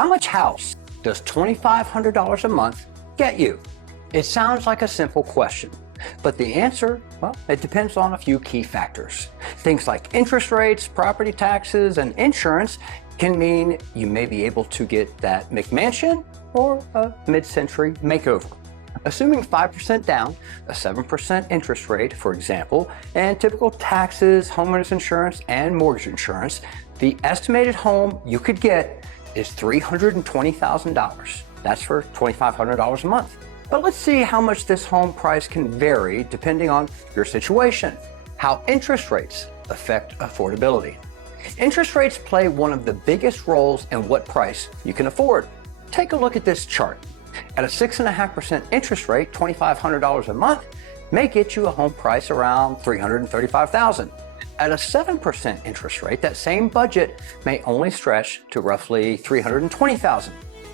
How much house does $2,500 a month get you? It sounds like a simple question, but the answer, well, it depends on a few key factors. Things like interest rates, property taxes, and insurance can mean you may be able to get that McMansion or a mid-century makeover. Assuming 5% down, a 7% interest rate, for example, and typical taxes, homeowners insurance, and mortgage insurance, the estimated home you could get is $320,000. That's for $2,500 a month. But let's see how much this home price can vary depending on your situation. How interest rates affect affordability. Interest rates play one of the biggest roles in what price you can afford. Take a look at this chart. At a 6.5% interest rate, $2,500 a month may get you a home price around $335,000. At a 7% interest rate, that same budget may only stretch to roughly $320,000.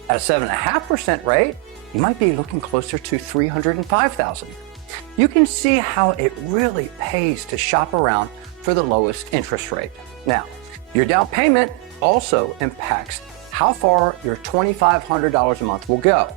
At a 7.5% rate, you might be looking closer to $305,000. You can see how it really pays to shop around for the lowest interest rate. Now, your down payment also impacts how far your $2,500 a month will go.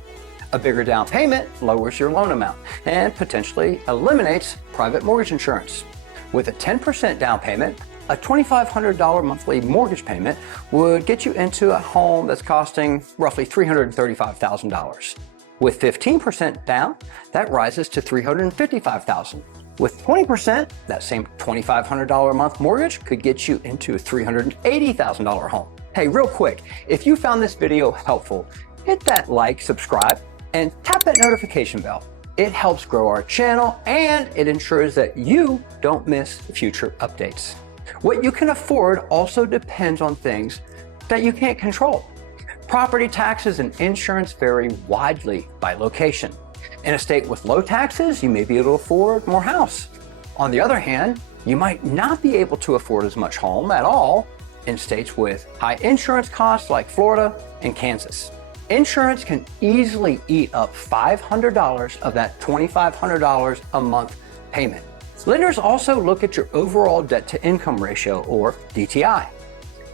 A bigger down payment lowers your loan amount and potentially eliminates private mortgage insurance. With a 10% down payment, a $2,500 monthly mortgage payment would get you into a home that's costing roughly $335,000. With 15% down, that rises to $355,000. With 20%, that same $2,500 a month mortgage could get you into a $380,000 home. Hey, real quick, if you found this video helpful, hit that like, subscribe, and tap that notification bell. It helps grow our channel and it ensures that you don't miss future updates. What you can afford also depends on things that you can't control. Property taxes and insurance vary widely by location. In a state with low taxes, you may be able to afford more house. On the other hand, you might not be able to afford as much home at all in states with high insurance costs like Florida and Kansas. Insurance can easily eat up $500 of that $2,500 a month payment. Lenders also look at your overall debt-to-income ratio, or DTI.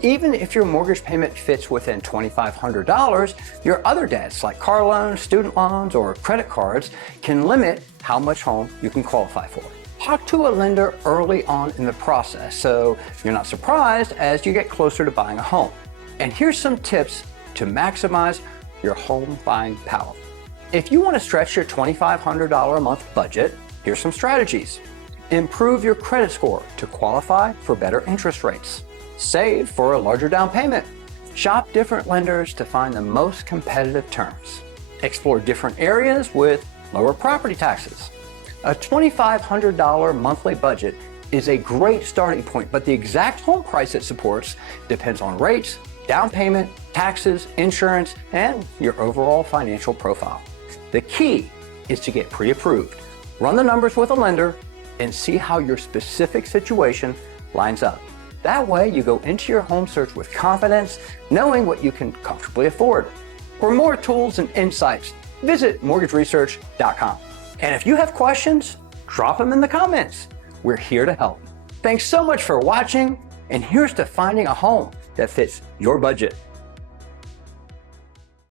Even if your mortgage payment fits within $2,500, your other debts like car loans, student loans, or credit cards can limit how much home you can qualify for. Talk to a lender early on in the process so you're not surprised as you get closer to buying a home. And here's some tips to maximize your home buying power. If you want to stretch your $2,500 a month budget, here's some strategies. Improve your credit score to qualify for better interest rates. Save for a larger down payment. Shop different lenders to find the most competitive terms. Explore different areas with lower property taxes. A $2,500 monthly budget is a great starting point, but the exact home price it supports depends on rates, down payment, taxes, insurance, and your overall financial profile. The key is to get pre-approved. Run the numbers with a lender and see how your specific situation lines up. That way you go into your home search with confidence, knowing what you can comfortably afford. For more tools and insights, visit mortgageresearch.com. And if you have questions, drop them in the comments. We're here to help. Thanks so much for watching, and here's to finding a home that fits your budget.